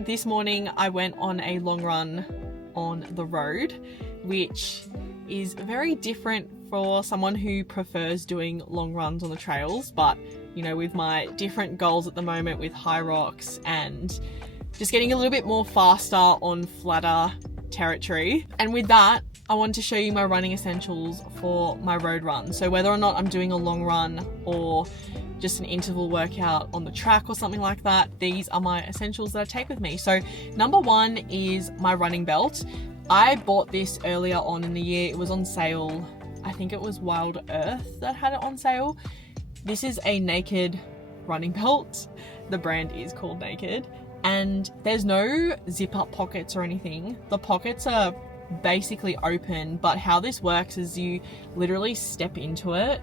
This morning I went on a long run on the road, which is very different for someone who prefers doing long runs on the trails, but you know, with my different goals at the moment with Hyrox and just getting a little bit more faster on flatter territory. And with that, I wanted to show you my running essentials for my road run. So whether or not I'm doing a long run or just an interval workout on the track or something like that, these are my essentials that I take with me. So number one is my running belt. I bought this earlier on in the year. It was on sale. I think it was Wild Earth that had it on sale. This is a Naked running belt. The brand is called Naked. And there's no zip up pockets or anything. The pockets are basically open, but how this works is you literally step into it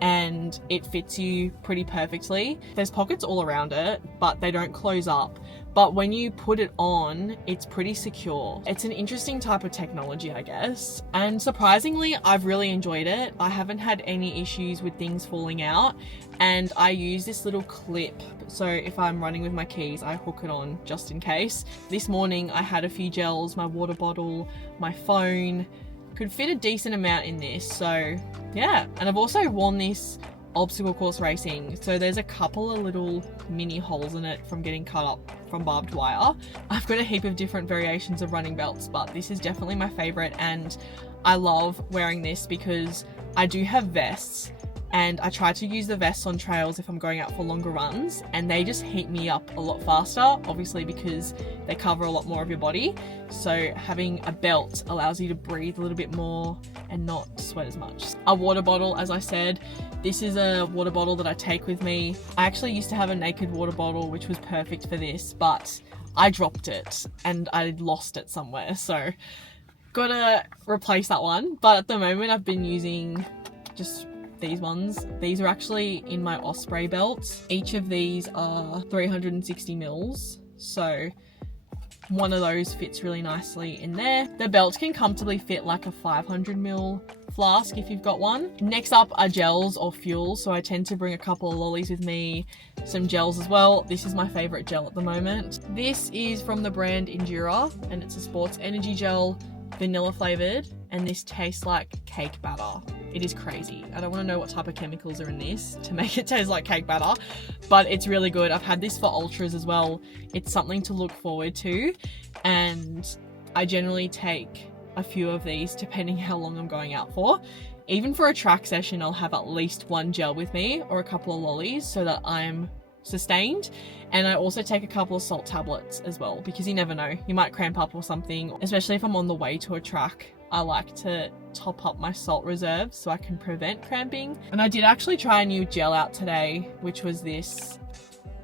and it fits you pretty perfectly. There's pockets all around it, but they don't close up. But when you put it on, it's pretty secure. It's an interesting type of technology, I guess. And surprisingly, I've really enjoyed it. I haven't had any issues with things falling out. And I use this little clip. So if I'm running with my keys, I hook it on just in case. This morning, I had a few gels, my water bottle, my phone. Could fit a decent amount in this. So yeah. And I've also worn this obstacle course racing, so there's a couple of little mini holes in it from getting cut up from barbed wire. I've got a heap of different variations of running belts, but this is definitely my favorite, and I love wearing this because I do have vests, and I try to use the vests on trails if I'm going out for longer runs, and they just heat me up a lot faster, obviously because they cover a lot more of your body. So having a belt allows you to breathe a little bit more and not sweat as much. A water bottle, as I said, this is a water bottle that I take with me. I actually used to have a Naked water bottle, which was perfect for this, but I dropped it and I lost it somewhere. So gotta replace that one. But at the moment I've been using just these ones. These are actually in my Osprey belt. Each of these are 360 mils. So one of those fits really nicely in there. The belt can comfortably fit like a 500 ml flask if you've got one. Next up are gels or fuel. So I tend to bring a couple of lollies with me, some gels as well. This is my favorite gel at the moment. This is from the brand Endura, and it's a sports energy gel, vanilla flavored, and this tastes like cake batter. It is crazy. I don't want to know what type of chemicals are in this to make it taste like cake batter, but it's really good. I've had this for ultras as well. It's something to look forward to, and I generally take a few of these depending how long I'm going out for. Even for a track session, I'll have at least one gel with me or a couple of lollies so that I'm sustained. And I also take a couple of salt tablets as well, because you never know, you might cramp up or something, especially if I'm on the way to a track. I like to top up my salt reserves so I can prevent cramping. And I did actually try a new gel out today, which was this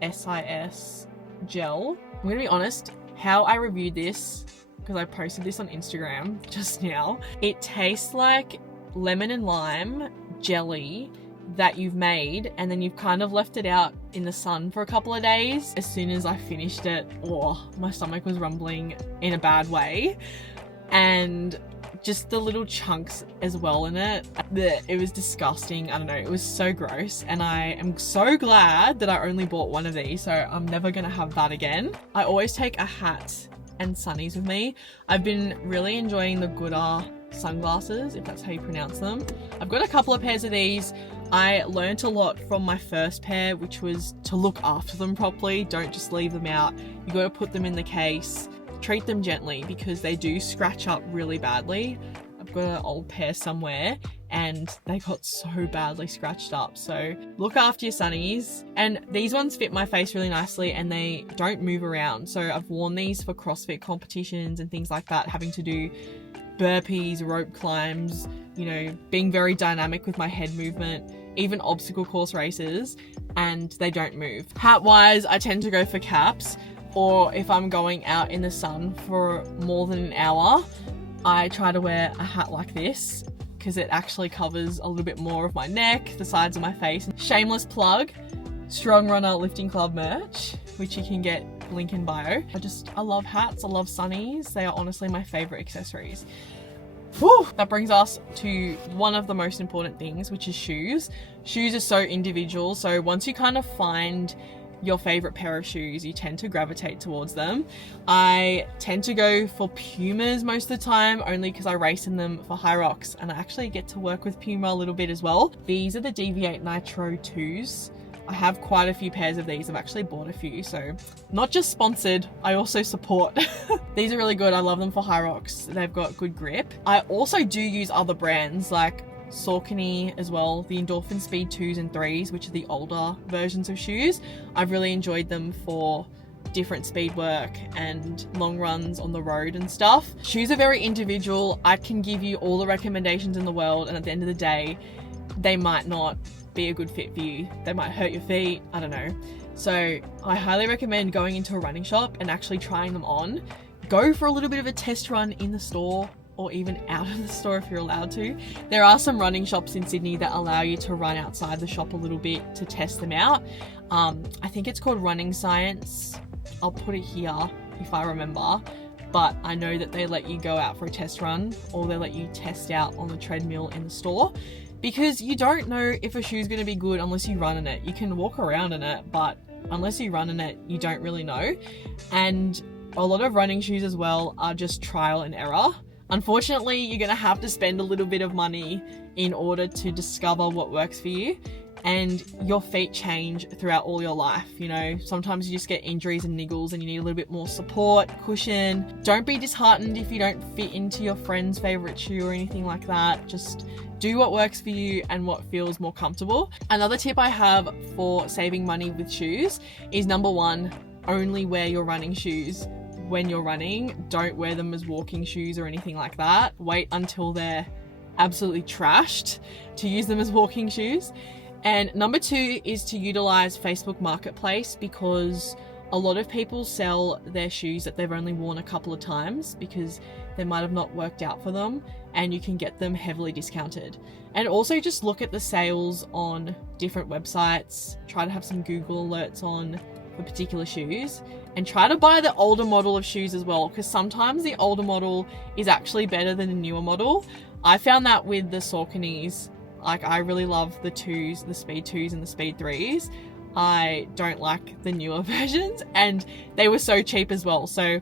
SIS gel. I'm gonna be honest, how I reviewed this, because I posted this on Instagram just now, it tastes like lemon and lime jelly that you've made and then you've kind of left it out in the sun for a couple of days. As soon as I finished it, my stomach was rumbling in a bad way, and just the little chunks as well in it. It was disgusting. I don't know, it was so gross, and I am so glad that I only bought one of these, so I'm never gonna have that again. I always take a hat and sunnies with me. I've been really enjoying the Gooda sunglasses, if that's how you pronounce them. I've got a couple of pairs of these. I learnt a lot from my first pair, which was to look after them properly. Don't just leave them out. You got to put them in the case. Treat them gently because they do scratch up really badly. I've got an old pair somewhere and they got so badly scratched up. So look after your sunnies. And these ones fit my face really nicely and they don't move around. So I've worn these for CrossFit competitions and things like that, having to do burpees, rope climbs, you know, being very dynamic with my head movement, even obstacle course races, and they don't move. Hat wise, I tend to go for caps, or if I'm going out in the sun for more than an hour, I try to wear a hat like this because it actually covers a little bit more of my neck, the sides of my face. Shameless plug, Strong Runner Lifting Club merch, which you can get, link in bio. I love hats, I love sunnies. They are honestly my favorite accessories. Whew. That brings us to one of the most important things, which is shoes. Shoes are so individual. So once you kind of find your favorite pair of shoes, you tend to gravitate towards them. I tend to go for Pumas most of the time, only because I race in them for Hyrox, and I actually get to work with Puma a little bit as well. These are the Deviate Nitro 2s. I have quite a few pairs of these. I've actually bought a few, so not just sponsored, I also support. These are really good. I love them for Hyrox. They've got good grip. I also do use other brands like Saucony as well, the Endorphin Speed 2s and 3s, which are the older versions of shoes. I've really enjoyed them for different speed work and long runs on the road and stuff. Shoes are very individual. I can give you all the recommendations in the world, and at the end of the day, they might not be a good fit for you. They might hurt your feet, I don't know. So I highly recommend going into a running shop and actually trying them on. Go for a little bit of a test run in the store, or even out of the store if you're allowed to. There are some running shops in Sydney that allow you to run outside the shop a little bit to test them out. I think it's called Running Science. I'll put it here if I remember, but I know that they let you go out for a test run, or they let you test out on the treadmill in the store, because you don't know if a shoe's going to be good unless you run in it. You can walk around in it, but unless you run in it, you don't really know. And a lot of running shoes as well are just trial and error. Unfortunately, you're going to have to spend a little bit of money in order to discover what works for you. And your feet change throughout all your life. You know, sometimes you just get injuries and niggles and you need a little bit more support, cushion. Don't be disheartened if you don't fit into your friend's favorite shoe or anything like that. Just do what works for you and what feels more comfortable. Another tip I have for saving money with shoes is, number one, only wear your running shoes when you're running. Don't wear them as walking shoes or anything like that. Wait until they're absolutely trashed to use them as walking shoes. And number two is to utilize Facebook Marketplace, because a lot of people sell their shoes that they've only worn a couple of times because they might have not worked out for them, and you can get them heavily discounted. And also just look at the sales on different websites, try to have some Google alerts on for particular shoes, and try to buy the older model of shoes as well, because sometimes the older model is actually better than the newer model. I found that with the Sauconys. Like, I really love the 2s, the Speed 2s and the Speed 3s. I don't like the newer versions, and they were so cheap as well. So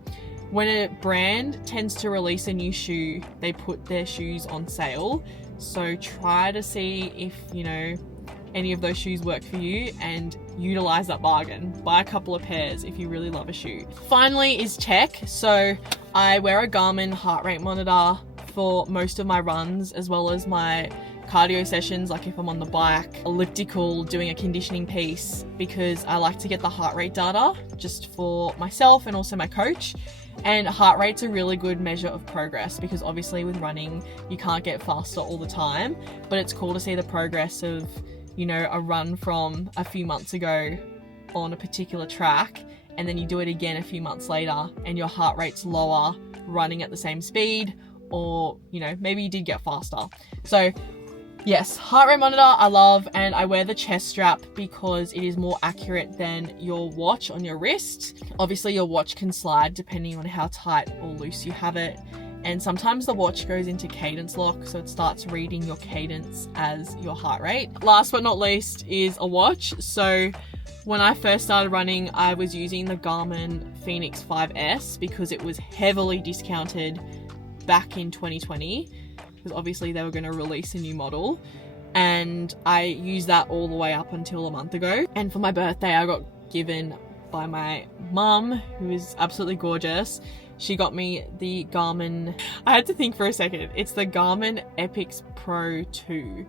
when a brand tends to release a new shoe, they put their shoes on sale. So try to see if, you know, any of those shoes work for you and utilize that bargain. Buy a couple of pairs if you really love a shoe. Finally is tech. So I wear a Garmin heart rate monitor for most of my runs, as well as my cardio sessions, like if I'm on the bike, elliptical, doing a conditioning piece, because I like to get the heart rate data just for myself and also my coach. And heart rate's a really good measure of progress, because obviously with running you can't get faster all the time, but it's cool to see the progress of, you know, a run from a few months ago on a particular track, and then you do it again a few months later and your heart rate's lower running at the same speed, or, you know, maybe you did get faster. So yes, heart rate monitor I love, and I wear the chest strap because it is more accurate than your watch on your wrist. Obviously your watch can slide depending on how tight or loose you have it, and sometimes the watch goes into cadence lock, so it starts reading your cadence as your heart rate. Last but not least is a watch. So when I first started running, I was using the Garmin Fenix 5S because it was heavily discounted back in 2020. Because obviously they were going to release a new model, and I used that all the way up until a month ago. And for my birthday, I got given by my mum, who is absolutely gorgeous. She got me the Garmin, I had to think for a second, it's the Garmin Epix Pro 2.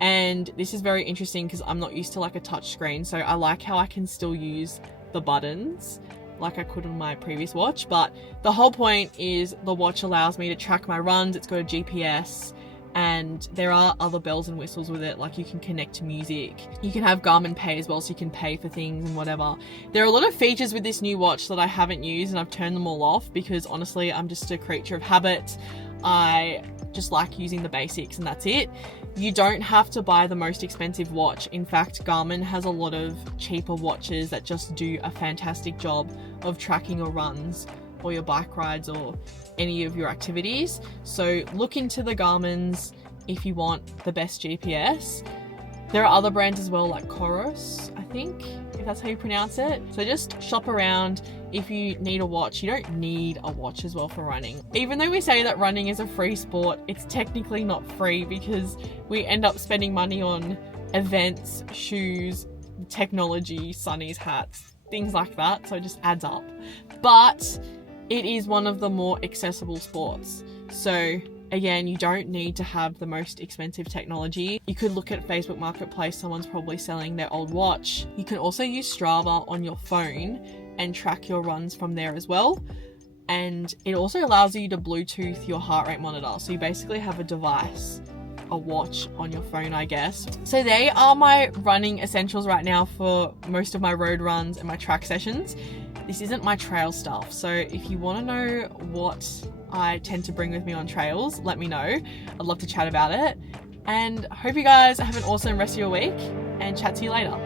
And this is very interesting because I'm not used to like a touch screen, so I like how I can still use the buttons like I could on my previous watch. But the whole point is the watch allows me to track my runs. It's got a GPS, and there are other bells and whistles with it, like you can connect to music. You can have Garmin Pay as well, so you can pay for things and whatever. There are a lot of features with this new watch that I haven't used, and I've turned them all off because honestly I'm just a creature of habit. I just like using the basics, and that's it. You don't have to buy the most expensive watch. In fact, Garmin has a lot of cheaper watches that just do a fantastic job of tracking your runs or your bike rides or any of your activities. So look into the Garmin's if you want the best GPS. There are other brands as well, like Coros, I think, if that's how you pronounce it. So just shop around. If you need a watch, you don't need a watch as well for running. Even though we say that running is a free sport, it's technically not free because we end up spending money on events, shoes, technology, sunnies, hats, things like that. So it just adds up. But it is one of the more accessible sports. So again, you don't need to have the most expensive technology. You could look at Facebook Marketplace, someone's probably selling their old watch. You can also use Strava on your phone and track your runs from there as well. And it also allows you to Bluetooth your heart rate monitor. So you basically have a device, a watch on your phone, I guess. So they are my running essentials right now for most of my road runs and my track sessions. This isn't my trail stuff. So if you want to know what I tend to bring with me on trails, let me know. I'd love to chat about it. And hope you guys have an awesome rest of your week and chat to you later.